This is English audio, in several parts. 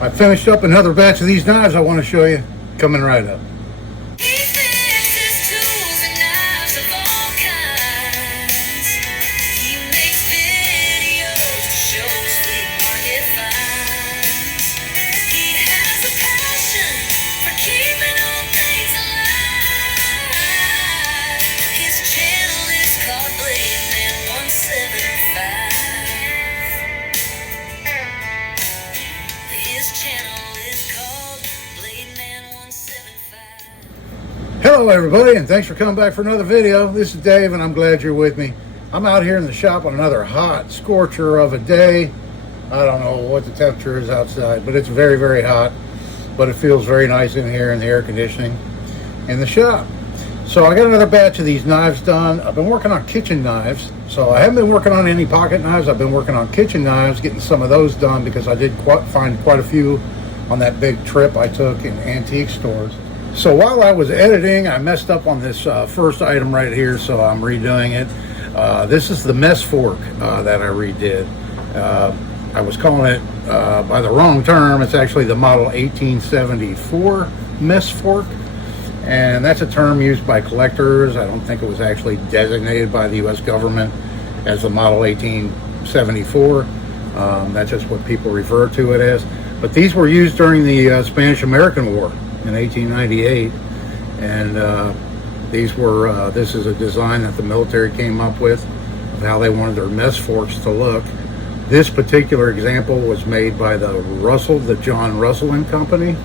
I finished up another batch of these knives I want to show you coming right up. Hello everybody, and thanks for coming back for another video. This is Dave and I'm glad you're with me. I'm out here in the shop on another hot scorcher of a day. I don't know what the temperature is outside, but it's very, very hot. But it feels very nice in here in the air conditioning in the shop. So I got another batch of these knives done. I've been working on kitchen knives. So I haven't been working on any pocket knives. I've been working on kitchen knives, getting some of those done because I did find quite a few on that big trip I took in antique stores. So while I was editing, I messed up on this first item right here, so I'm redoing it. This is the mess fork that I redid. I was calling it by the wrong term. It's actually the model 1874 mess fork, and that's a term used by collectors. I don't think it was actually designated by the U.S. government as the model 1874. That's just what people refer to it as. But these were used during the Spanish-American War in 1898, and this is a design that the military came up with of how they wanted their mess forks to look. This particular example was made by the John Russell and Company,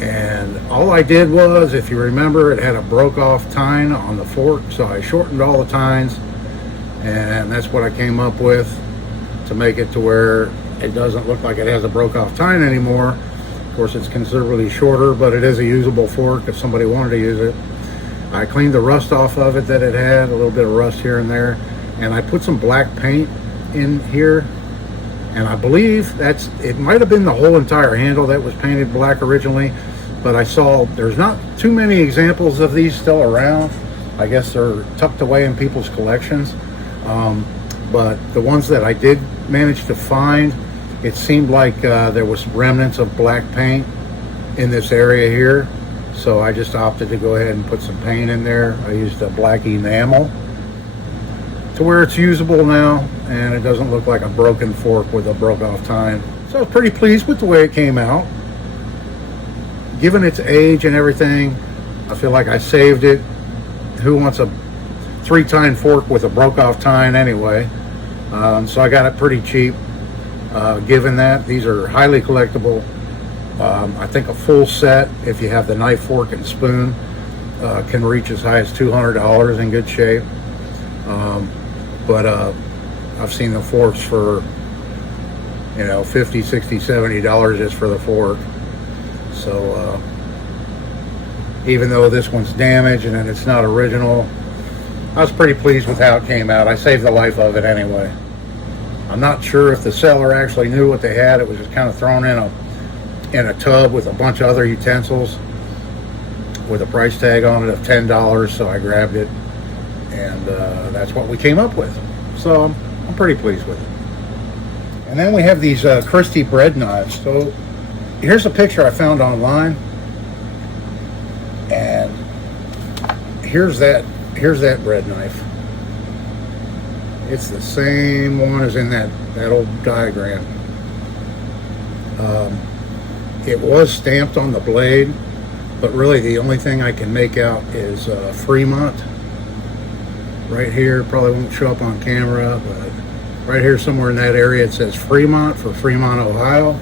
and all I did was, if you remember, it had a broke off tine on the fork, so I shortened all the tines, and that's what I came up with to make it to where it doesn't look like it has a broke off tine anymore. Of course, it's considerably shorter, but it is a usable fork if somebody wanted to use it. I cleaned the rust off of it that it had, a little bit of rust here and there, and I put some black paint in here, and I believe it might have been the whole entire handle that was painted black originally, but I saw there's not too many examples of these still around. I guess they're tucked away in people's collections, but the ones that I did manage to find, it seemed like there was remnants of black paint in this area here, so I just opted to go ahead and put some paint in there. I used a black enamel to where it's usable now, and it doesn't look like a broken fork with a broke off tine. So I was pretty pleased with the way it came out. Given its age and everything, I feel like I saved it. Who wants a 3-tine fork with a broke off tine anyway? So I got it pretty cheap. Given that these are highly collectible, I think a full set, if you have the knife, fork, and spoon, can reach as high as $200 in good shape. But I've seen the forks for, $50, $60, $70 just for the fork. So even though this one's damaged and it's not original, I was pretty pleased with how it came out. I saved the life of it anyway. I'm not sure if the seller actually knew what they had. It was just kind of thrown in a tub with a bunch of other utensils with a price tag on it of $10, so I grabbed it, and that's what we came up with. So I'm pretty pleased with it. And then we have these Christie bread knives. So here's a picture I found online, and here's that bread knife. It's the same one as in that old diagram. It was stamped on the blade, but really the only thing I can make out is Fremont. Right here, probably won't show up on camera, but right here somewhere in that area it says Fremont for Fremont, Ohio,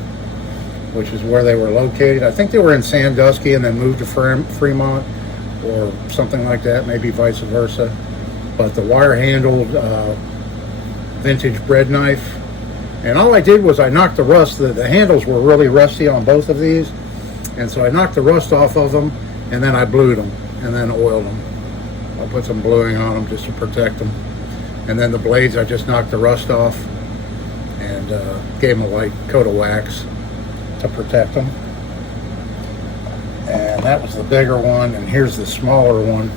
which is where they were located. I think they were in Sandusky and then moved to Fremont or something like that, maybe vice versa. But the wire-handled vintage bread knife, and all I did was I knocked the rust. The handles were really rusty on both of these, and so I knocked the rust off of them, and then I blued them and then oiled them. I put some bluing on them just to protect them, and then the blades I just knocked the rust off and gave them a light coat of wax to protect them. And that was the bigger one, and here's the smaller one.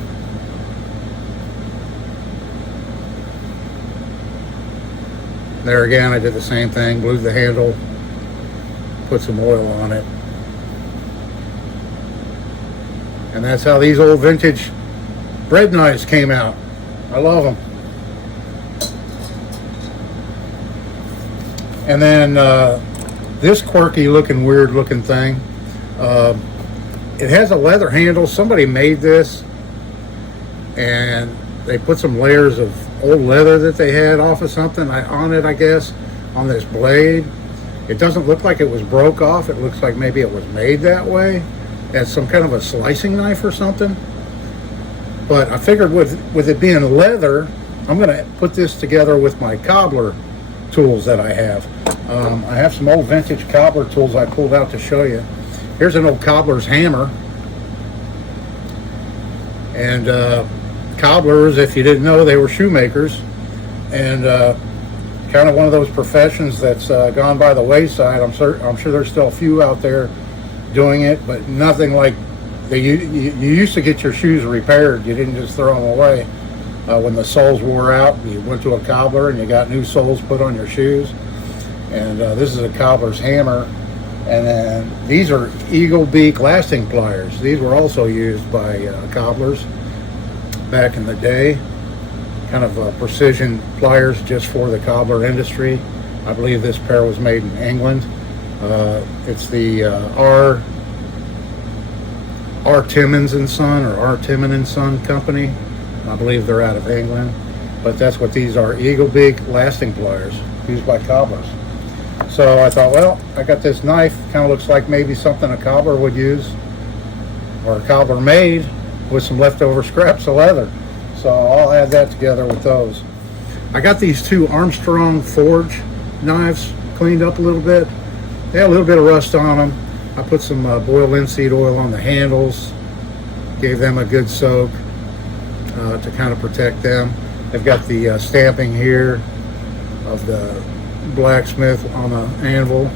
There again, I did the same thing, glued the handle put some oil on it. And that's how these old vintage bread knives came out. I love them. And then this quirky looking, weird looking thing. It has a leather handle. Somebody made this and they put some layers of old leather that they had off of something on it, I guess, on this blade. It doesn't look like it was broke off. It looks like maybe it was made that way as some kind of a slicing knife or something. But I figured with it being leather, I'm going to put this together with my cobbler tools that I have. I have some old vintage cobbler tools I pulled out to show you. Here's an old cobbler's hammer. And cobblers, if you didn't know, they were shoemakers. And kind of one of those professions that's gone by the wayside. I'm sure there's still a few out there doing it, but nothing like you used to get your shoes repaired. You didn't just throw them away. When the soles wore out, you went to a cobbler and you got new soles put on your shoes. And this is a cobbler's hammer. And then these are eagle beak lasting pliers. These were also used by cobblers back in the day. Kind of precision pliers just for the cobbler industry. I believe this pair was made in England. It's the R. Timmins and Son, or R. Timmin and Son company. I believe they're out of England, but that's what these are, eagle beak lasting pliers used by cobblers. So I thought, well, I got this knife, kind of looks like maybe something a cobbler would use, or a cobbler made with some leftover scraps of leather. So I'll add that together with those. I got these two Armstrong Forge knives cleaned up a little bit. They had a little bit of rust on them. I put some boiled linseed oil on the handles, gave them a good soak to kind of protect them. They've got the stamping here of the blacksmith on the anvil,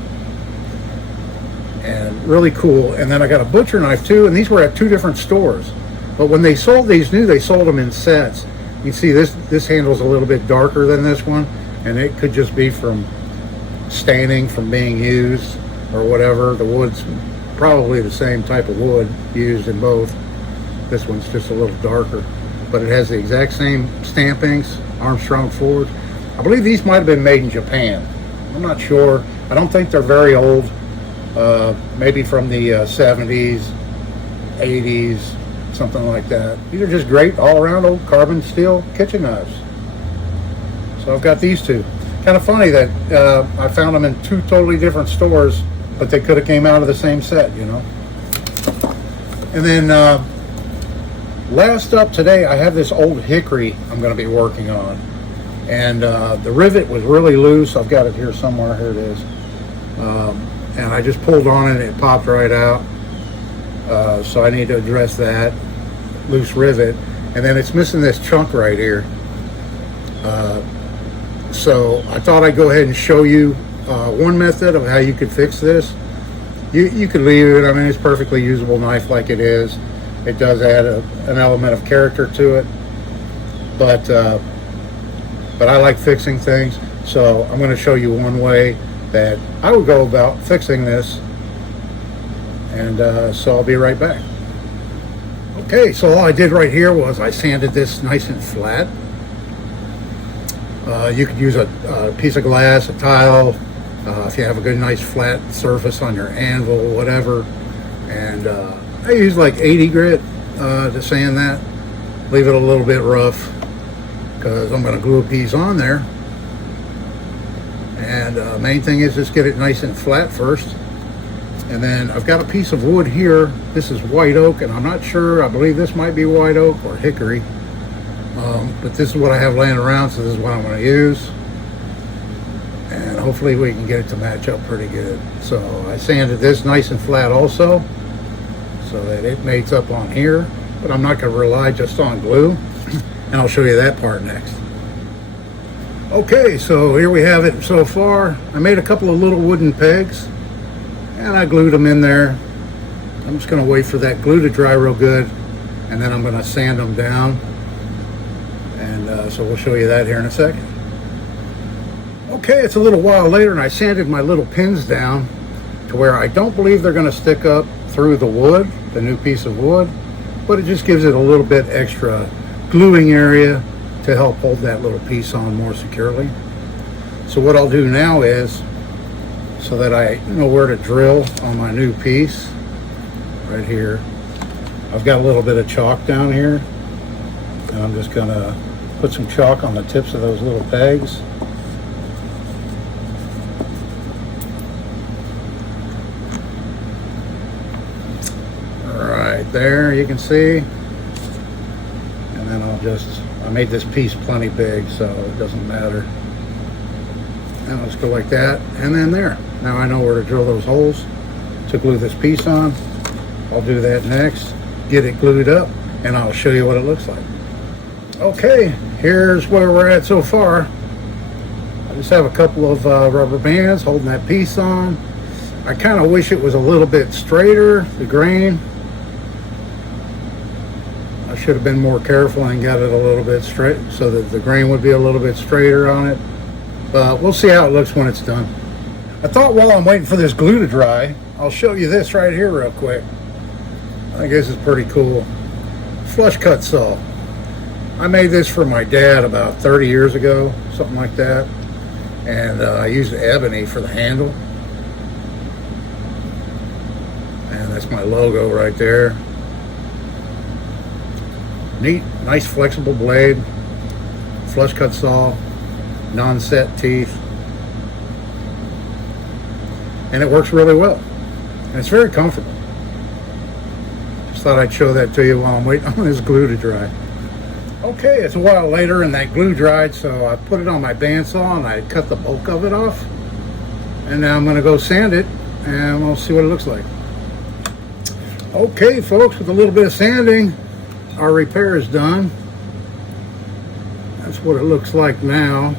and really cool. And then I got a butcher knife too, and these were at two different stores. But when they sold these new, they sold them in sets. You can see this handle's a little bit darker than this one, and it could just be from staining from being used or whatever. The wood's probably the same type of wood used in both. This one's just a little darker, but it has the exact same stampings, Armstrong Forge. I believe these might have been made in Japan. I'm not sure. I don't think they're very old. Maybe from the 70s, 80s, something like that. These are just great all-around old carbon steel kitchen knives. So I've got these two. Kind of funny that I found them in two totally different stores, but they could have came out of the same set, you know. And then last up today, I have this old hickory I'm going to be working on. And the rivet was really loose. I've got it here somewhere. Here it is. And I just pulled on it and it popped right out. So I need to address that loose rivet. And then it's missing this chunk right here. So I thought I'd go ahead and show you one method of how you could fix this. You could leave it. I mean, it's a perfectly usable knife like it is. It does add an element of character to it. But I like fixing things. So I'm going to show you one way that I would go about fixing this. And so I'll be right back. Okay, so all I did right here was I sanded this nice and flat. You could use a piece of glass, a tile, if you have a good nice flat surface on your anvil, whatever. And I use like 80 grit to sand that. Leave it a little bit rough because I'm going to glue a piece on there. And main thing is just get it nice and flat first. And then I've got a piece of wood here. This is white oak, and I'm not sure. I believe this might be white oak or hickory. But this is what I have laying around, so this is what I'm going to use. And hopefully we can get it to match up pretty good. So I sanded this nice and flat also, so that it mates up on here. But I'm not going to rely just on glue. And I'll show you that part next. Okay, so here we have it so far. I made a couple of little wooden pegs, and I glued them in there. I'm just going to wait for that glue to dry real good, and then I'm going to sand them down. And so we'll show you that here in a second. Okay, it's a little while later, and I sanded my little pins down. to where I don't believe they're going to stick up through the wood, the new piece of wood, but it just gives it a little bit extra gluing area to help hold that little piece on more securely. So what I'll do now is, so that I know where to drill on my new piece, right here, I've got a little bit of chalk down here, and I'm just gonna put some chalk on the tips of those little pegs. Right there, you can see. And then I made this piece plenty big, so it doesn't matter. And I'll just go like that, and then there. Now I know where to drill those holes to glue this piece on. I'll do that next, get it glued up, and I'll show you what it looks like. Okay, here's where we're at so far. I just have a couple of rubber bands holding that piece on. I kind of wish it was a little bit straighter, the grain. I should have been more careful and got it a little bit straight so that the grain would be a little bit straighter on it. But we'll see how it looks when it's done. I thought while I'm waiting for this glue to dry, I'll show you this right here real quick. I think this is pretty cool. Flush cut saw. I made this for my dad about 30 years ago, something like that. And I used ebony for the handle. And that's my logo right there. Neat, nice flexible blade. Flush cut saw. Non-set teeth, and it works really well, and it's very comfortable. Just thought I'd show that to you while I'm waiting on this glue to dry. Okay, it's a while later and that glue dried, so I put it on my bandsaw and I cut the bulk of it off, and now I'm going to go sand it and we'll see what it looks like. Okay folks, with a little bit of sanding, our repair is done. That's what it looks like now.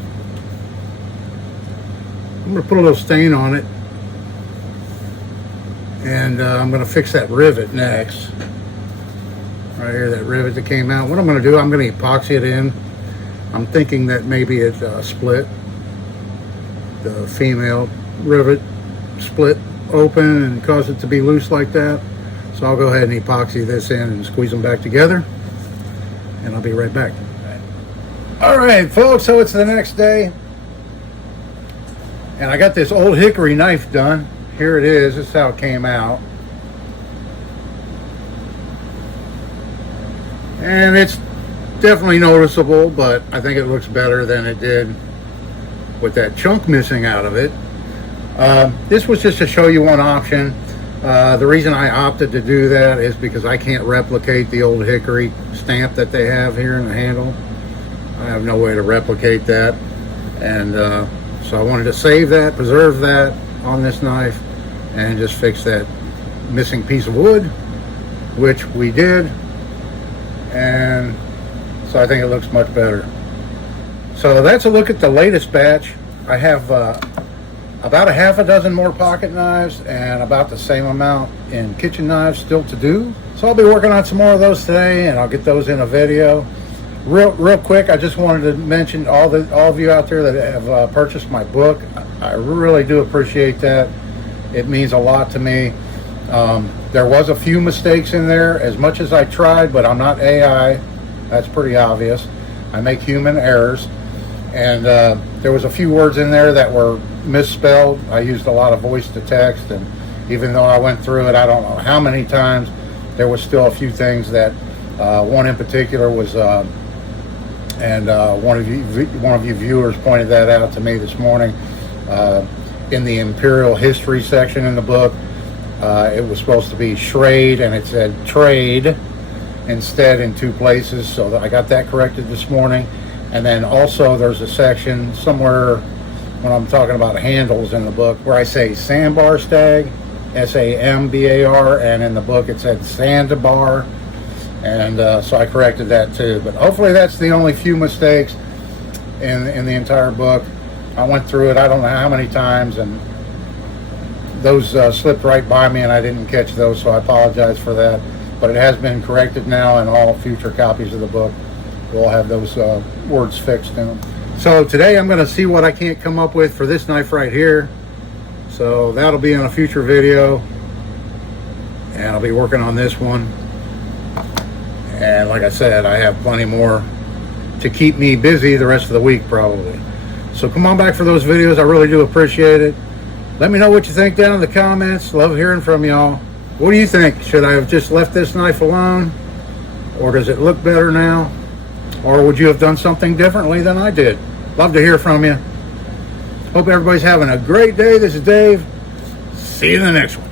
I'm going to put a little stain on it, and I'm going to fix that rivet next. Right here, that rivet that came out. What I'm going to do, I'm going to epoxy it in. I'm thinking that maybe it split. The female rivet split open and caused it to be loose like that. So I'll go ahead and epoxy this in and squeeze them back together, and I'll be right back. All right, folks, so it's the next day. And I got this old hickory knife done. Here it is. This is how it came out. And it's definitely noticeable, but I think it looks better than it did with that chunk missing out of it. This was just to show you one option. The reason I opted to do that is because I can't replicate the old hickory stamp that they have here in the handle. I have no way to replicate that. And so I wanted to save that, preserve that on this knife, and just fix that missing piece of wood, which we did. And so I think it looks much better. So that's a look at the latest batch. I have about a half a dozen more pocket knives and about the same amount in kitchen knives still to do. So I'll be working on some more of those today, and I'll get those in a video. Real quick, I just wanted to mention all of you out there that have purchased my book. I really do appreciate that. It means a lot to me. There was a few mistakes in there, as much as I tried, but I'm not AI. That's pretty obvious. I make human errors. And there was a few words in there that were misspelled. I used a lot of voice to text, and even though I went through it, I don't know how many times, there was still a few things that one in particular was and one of you viewers pointed that out to me this morning. In the imperial history section in the book, it was supposed to be Shrade, and it said trade instead in two places, so I got that corrected this morning. And then also there's a section somewhere when I'm talking about handles in the book where I say sandbar stag, S-A-M-B-A-R, and in the book it said sandbar. And so I corrected that too. But hopefully that's the only few mistakes in the entire book. I went through it I don't know how many times, and those slipped right by me and I didn't catch those, so I apologize for that. But it has been corrected now, and all future copies of the book will have those words fixed in them. So today I'm going to see what I can't come up with for this knife right here. So that'll be in a future video, and I'll be working on this one. And like I said, I have plenty more to keep me busy the rest of the week probably. So come on back for those videos. I really do appreciate it. Let me know what you think down in the comments. Love hearing from y'all. What do you think? Should I have just left this knife alone? Or does it look better now? Or would you have done something differently than I did? Love to hear from you. Hope everybody's having a great day. This is Dave. See you in the next one.